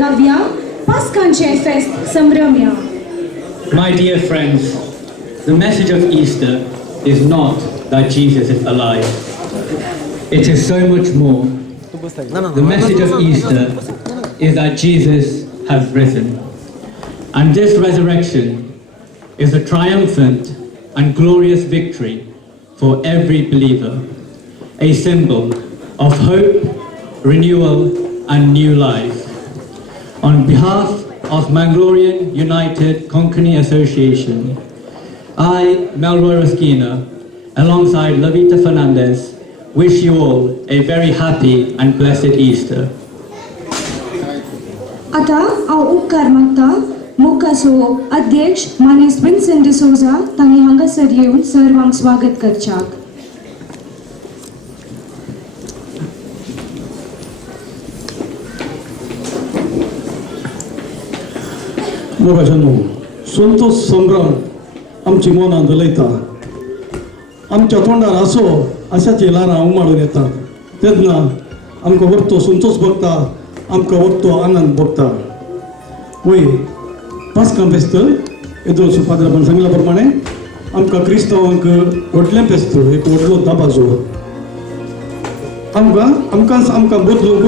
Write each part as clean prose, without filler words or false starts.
Gavya, Paskanche Fest Samramya. My dear friends, the message of Easter is not that Jesus is alive. It is so much more. The message of Easter is that Jesus has risen. And this resurrection is a triumphant and glorious victory for every believer, a symbol of hope, renewal, and new life. On behalf of Manglorian United Konkani Association, I, Melroy Raskina, alongside Lavita Fernandez, wish you all a very happy and blessed Easter. आता हांव उपकार मागता मोक्काचो अध्यक्ष मानेस Vincent D'Souza तांणी हांगासर येवन सर्वांक स्वागत करच्याक. मोगाच्यानो संतोष संभ्रम आमची मनां दलयता. आमच्या तोंडार आसो आशाची ल्हारां उमाळून येतात. तेन्ना आमकां वरतो संतोष भोगता, आमकां वरतो आनंद भोगता. वय पास्कां फेस्त येदो सुपाद्रापण सांगल्या प्रमाणे आमकां क्रिस्तांवांक व्हडलें फेस्त, एक व्हडलो दाबाजो. आमकां बदलूंक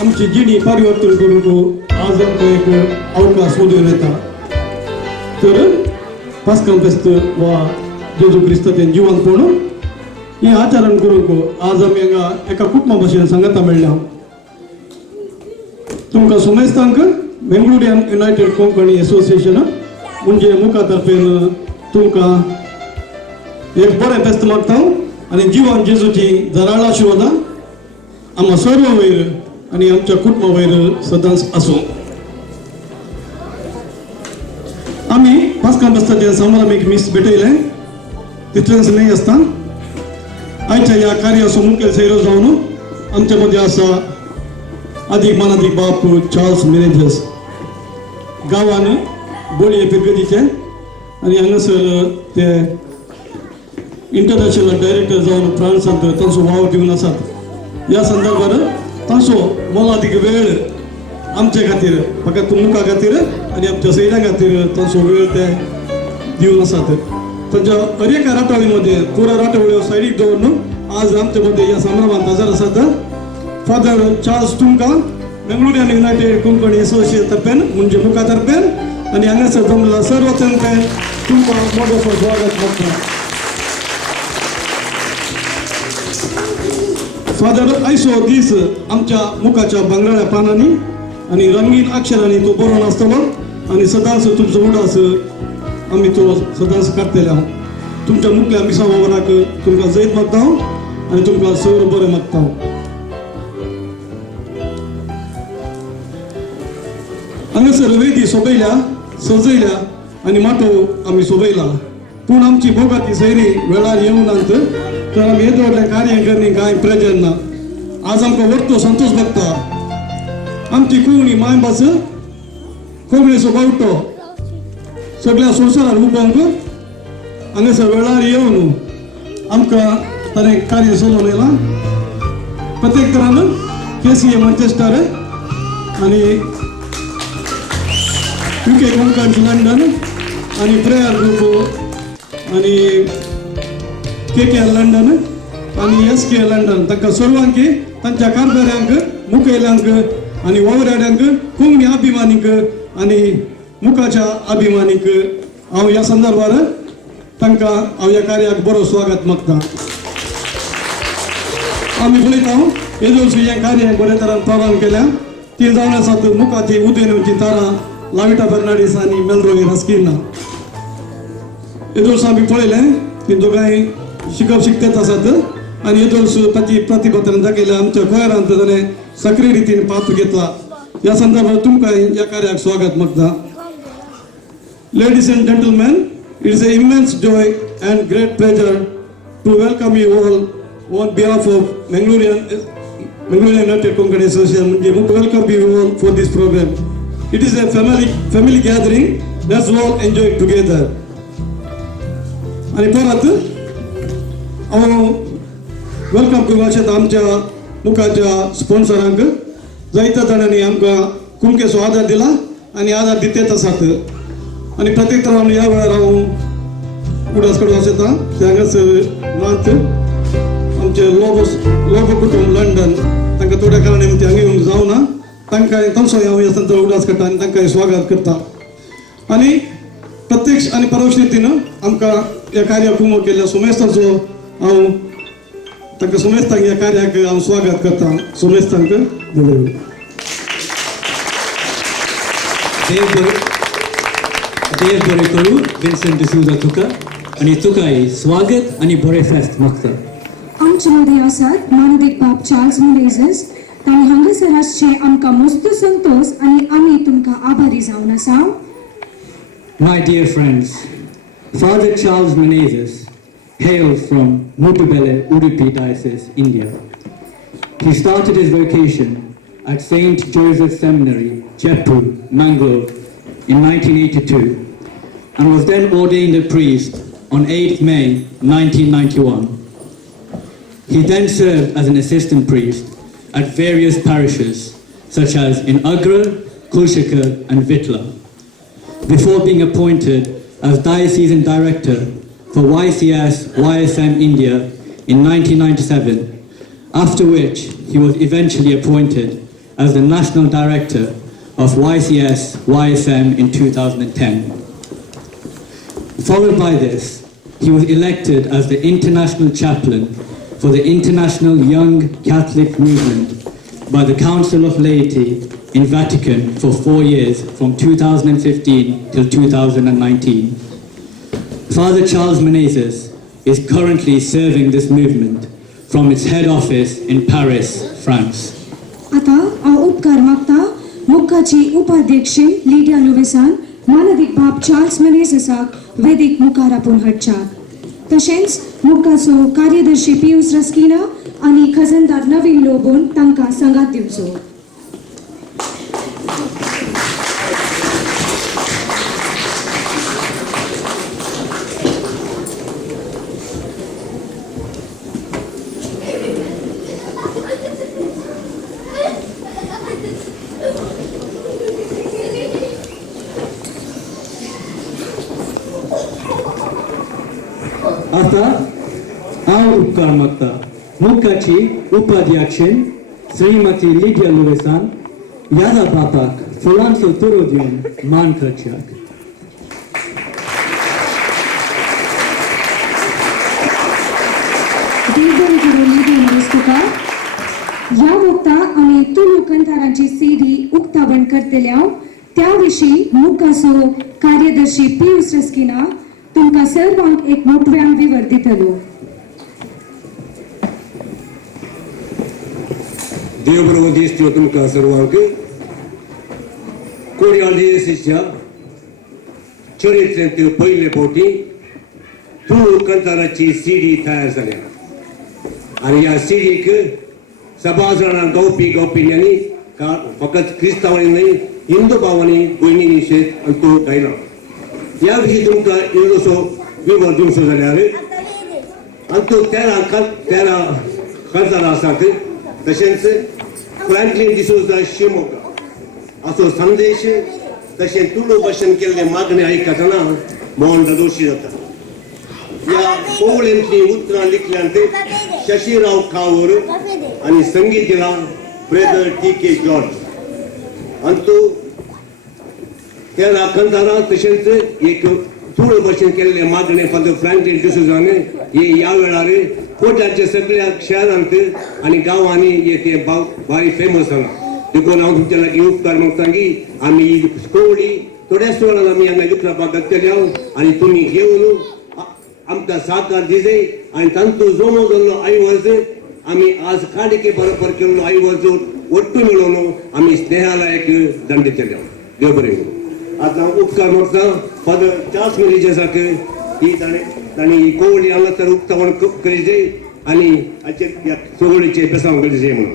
आमची जिणी परिवर्तन करूंक आज आमकां एक अवकाश सोदून येता. तर पास्कां फेस्त वा जेजू क्रिस्ताचें जिवंतपण हें आचरण करूंक आज आमी हांगा एका कुटुंबा भशेन सांगता मेळ्ळ्या. तुमकां सुमेस्तांक बेंगळुरियन युनायटेड कोंकणी असोसिएशन म्हणजे मुखा तर्फेन तुमकां एक बरें फेस्त मागता आनी जिवन जेजूची जराळ आशिर्वादां आम्हा सर्व वयर आनी आमच्या कुटुंबा वयर सदांच आसूं. आमी पास्कां फेस्ताचे समारंभीक मीस भेटयले तितलेंच न्हय आसता. आयच्या ह्या कार्याचो मुखेल सैरो जावन आमचे मदीं आसा अधिक मानाधिक बाप चार्ल्स मेनेजर्स, गांवान बोळये पिरगडीचे आनी हांगासर ते इंटरनॅशनल डायरेक्टर जावन फ्रांसांत तांचो वाव दिवन आसात. ह्या संदर्भान तांचो मोलादीक वेळ आमचे खातीर, फकत मुखा खातीर आनी आमच्या सैऱ्यां खातीर तांचो वेळ ते दिवन आसात. तांच्या हर एका राटोळी मध्ये पुरा राटोळ्यो सायडीक दवरून आज आमचे मध्ये ह्या समारंभात हजर आसात. फादर चार्ल्स तुमकां बेंगळुरियन युनायटेड कोंकणी असोसिएशन तर्फेन म्हणजे मुखा तर्फेन आनी हांगासर जमलेल्या सर्व तर्फेन तुमकां मोठो स्वागत मागता. फादर आयचो दीस आमच्या मुखाच्या भांगराळ्या पानांनी आनी रंगीन अक्षरांनी तो बरोवन आसतलो आनी सदांच तुमचो उडास आमी तो सदांच काडटले. तुमच्या मुखल्या मिसा वावराक तुमकां जैत मागता आनी तुमकां सर बरें मागता. हांगासर वेदी सोबयल्या, सजयल्या आनी माटो आमी सोबयला. पूण आमची भोगाती सैरी वेळार येवनात तर आमी येदो व्हडलें कार्य करनी कांय प्रयोजन ना. आज आमकां वरतो संतोष भोगता. आमची कोंकणी मायभास कोंकणीचो बावटो सगळ्या संवसारान उबोवंक हांगासर वेळार येवन आमकां ताणें कार्य चलोवन येयलां. प्रत्येक तरान KCA मँचेस्टर आनी UK कोंकण लंडन आनी प्रेयर ग्रूप आनी KKL लंडन आनी SK लंडन तांकां सर्वांक तांच्या कारभाऱ्यांक, मुखेल्यांक आनी वावऱ्याड्यांक, कोंकणी अभिमानीक आनी मुखाच्या अभिमानीक हांव ह्या संदर्भार तांकां हांव ह्या कार्याक बरो स्वागत मागता. आमी पळयता येदोळशी हें कार्य बरे तरान प्रारंभ केल्या. ती जावन आसात मुखाची उदेनची तारा लाविटा फर्नांडीस आनी मेलरोय रास्किना. येदोळस आमी पळयलें की दोगांय शिकप शिकतेच आसात आनी येदोळस ताची प्रतिभा ताणें दाखयल्या. आमच्या गोंयांत ताणें सक्रीय रितीन पात्र घेतला. ह्या संदर्भात तुमकां ह्या कार्याक स्वागत मागता. Ladies and gentlemen, it is an immense joy and great pleasure to welcome you all on behalf of Manglorian United Konkani Association. We welcome you all for this program. It is a family gathering. Let's all enjoy it together. आणि परत welcome करपाचें आमच्या मुखाच्या स्पॉन्सरांक. जायत्या जाणांनी आमकां तुमकेसो आधार दिला आणि आधार दितेच आसात आणि प्रत्येक तरावन ह्या वेळार हांव उडास कडवास येता ते हांगासर नात आमचे लोब कुटुंब लंडन तांकां थोड्या काळा निमती हांगा येवंक जावना तांकां तमसो हांव ह्या संत उडास करता आनी तांकां स्वागत करता आणि प्रत्यक्ष आणि परोक्ष रितीन आमकां ह्या कार्याक उमो केल्ल्या सोमेस्ताचो हांव तांकां सोमेस्तांक ह्या कार्याक हांव स्वागत करता सोमेस्तांक देव बरें करूं विन्सेंट डिसूजा तुका आनी तुकाय स्वागत आनी बरें फेस्त मागता. आमचे मदीं आसात मानदेक बाब चार्ल्स मुलेझस तांणी हांगासर आसचे आमकां मस्त संतोश आनी आमी तुमकां आभारी जावन आसा. My dear friends, Father Charles Menezes hails from Mutubele, Udupi Diocese, India. He started his vocation at St. Joseph Seminary, Jaipur, Mangalore in 1982 and was then ordained a priest on 8th May 1991. He then served as an assistant priest at various parishes such as in Agra, Kulshika and Vitla, before being appointed as Diocesan Director for YCS YSM India in 1997, after which he was eventually appointed as the National Director of YCS YSM in 2010. Followed by this, he was elected as the International Chaplain for the International Young Catholic Movement by the Council of Laity in Vatican for 4 years from 2015 till 2019. Father Charles Menezes is currently serving this movement from its head office in Paris, France. आता हांव उपकार मागता मुखाची उपाध्यक्ष Lydia लुविसान मानदेक बाब Charles मेनेझेसाक वेदीक मुखार आपोवन हाडच्यात. तशेंच मुखाचो कार्यदर्शी पियुष रस्किना आनी खजनदार नवीन लोबोन तांकां संगात दिवचो. आता हांव उपकार मागता मुखाची उपाध्यक्ष श्रीमती लिडिया लुवेसान ह्या बापाक फुलांचो तुरो दिवन मान करच्याक. ह्या वक्ता आनी तुलू कंठारांची सीडी उक्तावण करतल्या त्या विशीं मुखाचो कार्यदर्शी पियुष रस्किना तुमकां सर्वांक एक मोठ्यान विवर दितलो. देव बरोबर दिसतो तुमकां सर्वांक. कोरिया डिओसिसच्या चरित्रेंत पयले फावटी तुळू कंठाराची सीडी तयार जाल्या आनी ह्या सीडीक सभा जाणां गावपी फकत क्रिस्तांवांनी न्हय हिंदू भावांनी भयणींनी शेत तो गायला. ह्या विशीं तुमकां इल्लोसो विवर दिवचो जाल्यार तो 13 कंठार आसात. तशेंच फ्रँकलिन डिसोजा शिवमोगा असो संदेश तशें तुळू भाशेन केल्ले मागणे आयकतना मन दोशी जाता. ह्या कोवळेंतलीं उतरां लिखल्यांत शशीराव कावर आनी संगीत दिला ब्रदर TK जॉर्ज आनी तो 13 कंठारां तशेंच एक तुळू भाशेन केल्ले मागणे फादर फ्रँकलिन डिसोजान हे ह्या वेळार कोट्याच्या सगळ्या शहरांत आनी गांवांनी हे ते भारी फेमस जाला. देखून हांव तुमच्या लागीं उपकार मागता की आमी कोवळी थोड्याच वेळान आमी हांगा विकरापाक घातलेल्या आनी तुमी घेवन आमकां साकार दिजय आनी तांचो जमो जाल्लो आयवज आमी आज काडके बरोबर केल्लो आयवज ಒಟ್ಟು मेळून आमी स्नेहालयाक दान दितले. देव बरें करूं. आतां हांव उपकार मागता फादर चार्ल्स मेनेझेसाक ही तांणी कोवळी हांगासर उक्तावण करीत आनी हाचे ह्या चवळीचे बेसांव करीत म्हणून.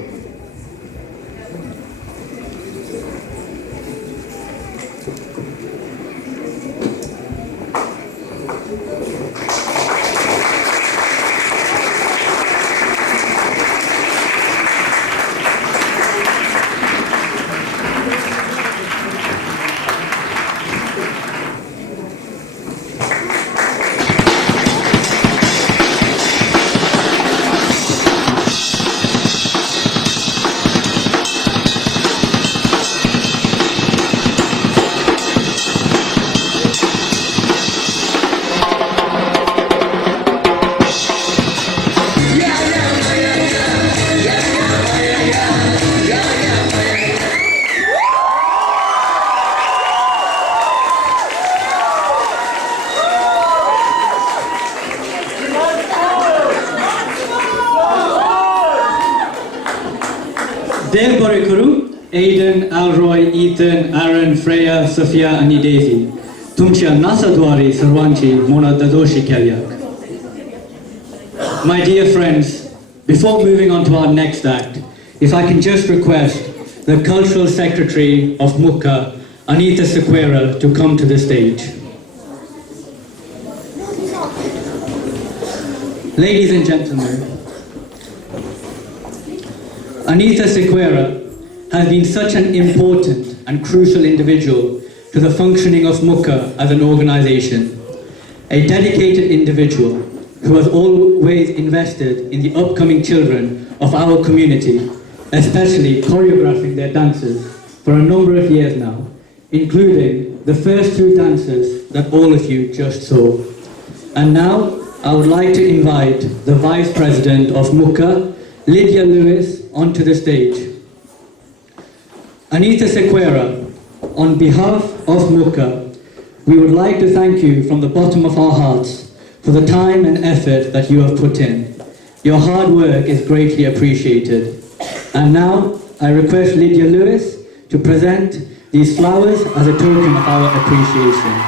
Dev Borikuru, Aiden, Alroy, Ethan, Aaron, Freya, Sophia, and Daisy. Tumchia Nasadwari Sarwanchi Mona Dadoshi Kelyak. My dear friends, before moving on to our next act, if I can just request the Cultural Secretary of Mukka, Anita Sequeira, to come to the stage. Ladies and gentlemen, Anita Sequeira has been such an important and crucial individual to the functioning of Mukka as an organization. A dedicated individual who has always invested in the upcoming children of our community, especially choreographing their dances for a number of years now, including the first two dances that all of you just saw. And now, I would like to invite the Vice President of Mukka, Lydia Lewis, onto the stage. Anita Sequeira, on behalf of Mukka, we would like to thank you from the bottom of our hearts for the time and effort that you have put in. Your hard work is greatly appreciated. And now, I request Lydia Lewis to present these flowers as a token of our appreciation.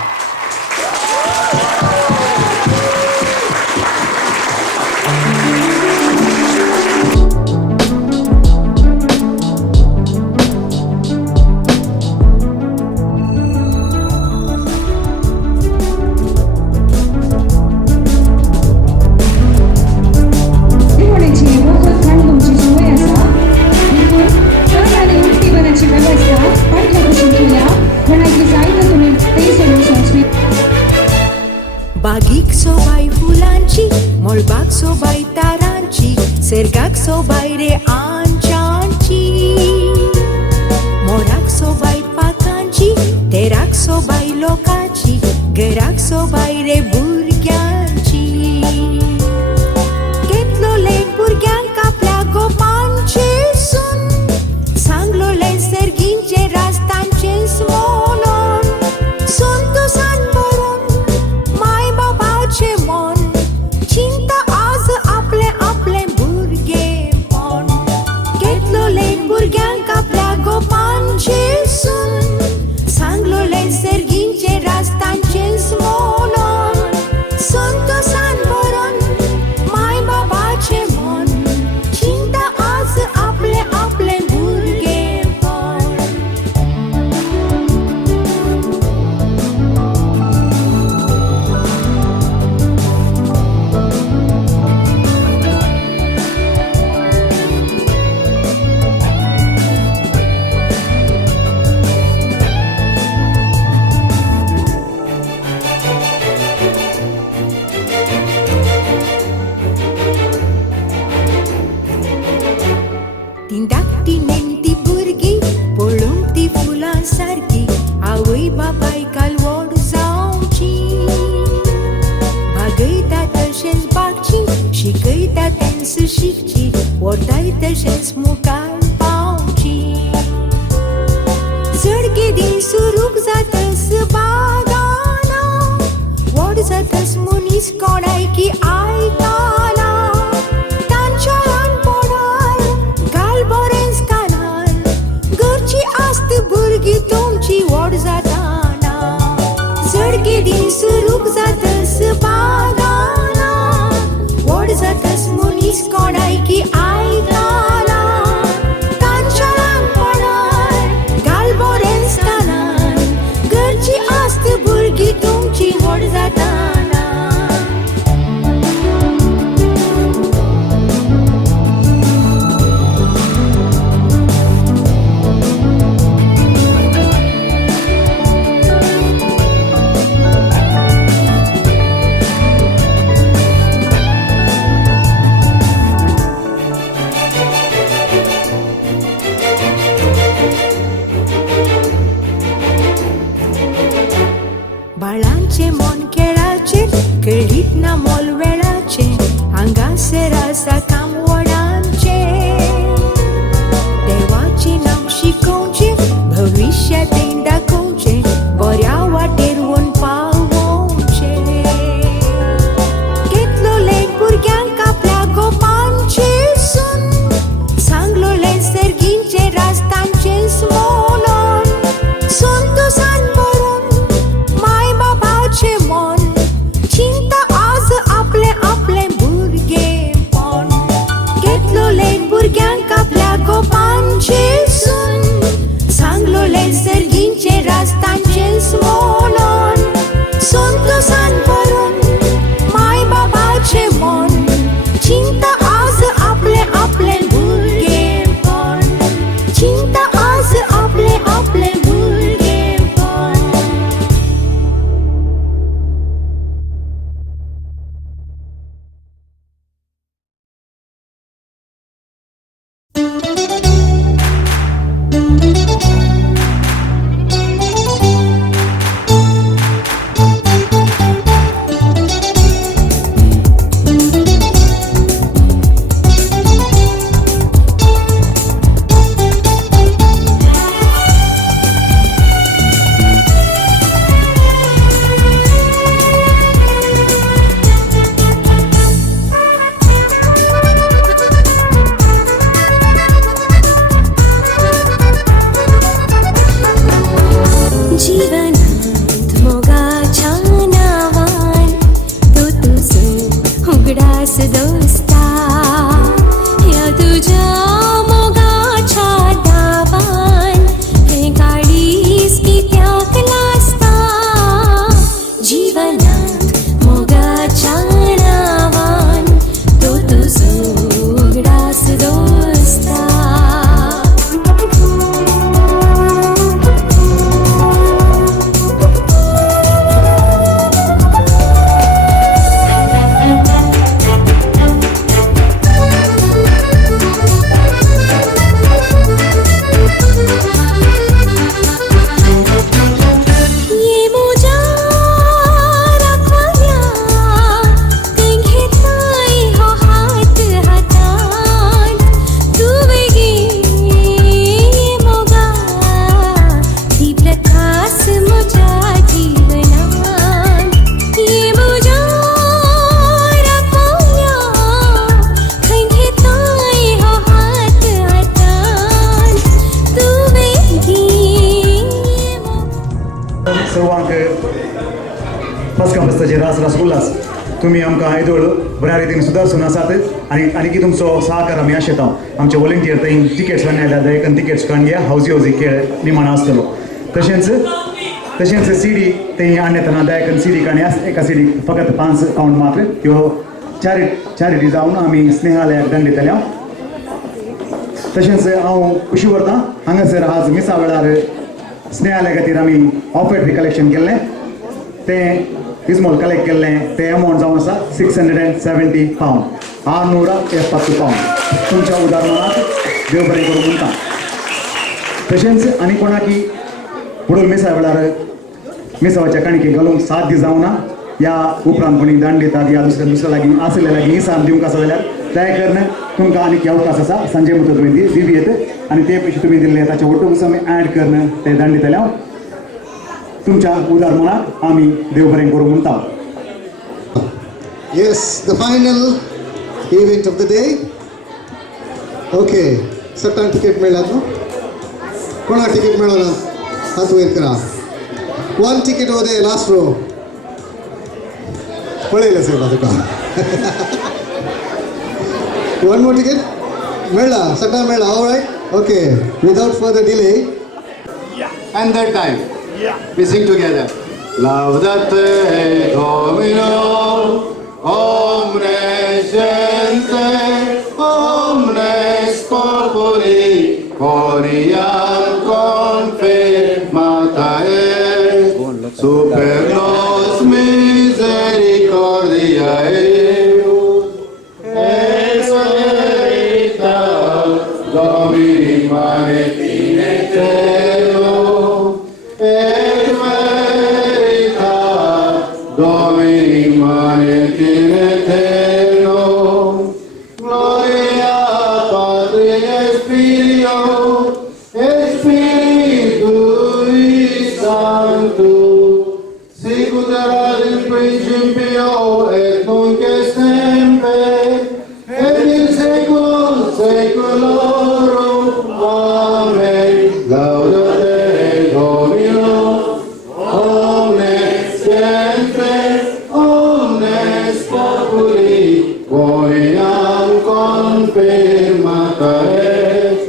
बागीक सोबाई फुलांची मोळबाग सोबाई तारांची सेरगाक सोबाई रे आंचांची मोराक सोबाई पाकांची तेराक सोबाई लोकांची घराक सोबाई रे भुरग्यांची घेतलो लेक भुरग्यांक आपल्या गोपांचे सून सांगलो ले सेरगींचे रास्तांचे मोलोन सून तो सान मन चिंता आज आपले आपले भुरगे पण घेतलो लेक भुरग्यांक आपल्या गोपांचे सून सांगलो ले सेरगींचे रास्तांचे मोलोन संतोषान भरून माय बाबाचे मन चिंता आज आपले आपले भुरगे पण तीन धाकटी नेणटी भुरगीं पळोवंक ती फुलां सारकी आवय बापाय कालवड जावची भागयता तशेंच बागची शिकयता तेंच शिकची व्हरताय तशेंच मुखार पावची चडके दिन सुरूक जातस बागाना व्हड जातस मनीस कोणायकी आयकाना तांच्या भुरगीं तुमची व्हड जाताना चडके दिन सुरूक जातस बागाना व्हड जातस मनीस कोणायकी आयकाना तांच्या ल्हानपणान गाल बरेंसताना घरची आस्त भुरगीं तुमची व्हड जाताना बाळांचे मन खेळाचे खेळीत ना मोल वेळाचे हांगासर आसा काम वडांचे देवाचे नाम शिकोवचे भविष्यात दाखोवचे बऱ्या वाटेर वन पावोवचे घेतलो लेक भुरग्यांक आपल्या गोपांचे सून सांगलो ले सेरगींचे Sergince rastancel smolon Sunt san părun Mai babace mon Cinta azi aple bulge pon Cinta azi aple bulge pon जीवनात मोगाच्या नावान तो तुझो उगडास दोस्ता या तुझ्या मोगाच्या दावान हे काळीस कित्याक लासता जीवनात मोगाच्या नावान तो तुझो उगडास दोस्ता फस्काफस्ताचे रास रसगुल्लास तुम्ही आमकां येदोळ बऱ्या रितीन सुदारसून आसात आनी की तुमचो सहकार आमी आशेत आमचे वॉलंटियर थंय टिकेट्स काडून आयल्या दयेकन टिकेट्स काडून घ्या हावजी खेळ निमाणा आसतलो तशेंच सीडी थंय हाडून येतना दयेकन सीडी काडून एका सीडीक फकत 5 काउंट मात्र ह्यो चॅरिटी जावन आमी स्नेहालयाक दंड दितल्या तशेंच हांव खुशी करतां हांगासर आज मिसा वेळार स्नेहालया खातीर आमी ऑफर कलेक्शन केल्लें तें इस्मॉल कलेक्ट केल्लें तें अमावंट जावन आसा 670 पावंड 670 पावंड तुमच्या उदारणाक देव बरें करूं म्हणटा तशेंच आनी कोणाकी पुडूल मिसा वेळार मिसावाच्या कणकेक घालूंक 7 दीस जावना या उपरांत कोणी दांड दितात या दुसऱ्या लागीं आसल्या लागीं इसान दिवंक आसा जाल्यार दया करून तुमकां आनीक अवकाश आसा संजय मुतत वयली दिवी येत आनी ते पयशे तुमी दिल्ले ताचे वटूक आमी ॲड करून ते दांड दितल्या तुमच्या उदार मनाक आमी देव बरें करूं म्हणटा Yes, the final event of the day. Okay, सट्टान तिकेट मेळ्ळ्यात न्हू कोणाक तिकेट मेळना हात वयर करा 1 ticket over there, last row. पळयलें सर तुका 1 more ticket मेळ्ळा सट्टान मेळ्ळा all right okay without further delay And that time, we sing together. Laudate Domino, omnescente, omnes populi, coniam confirmata est, super nos misericordia eius, ex veritas Domini manet in eterno, et veritas Domini manet in eterno. Gloria Patri et Filio et Spiritui Sancto, sicut erat in principio et nunc et semper et in saeculum saeculorum. Amen. Laudate Domino, omnes semper, omnes populi, quoniam confirmata est,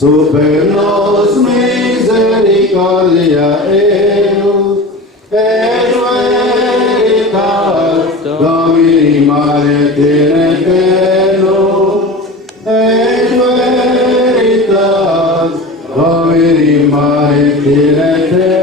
super nos misericordia misericordia eius, et veritas Domini mare eterno, et veritas Domini mare eterno.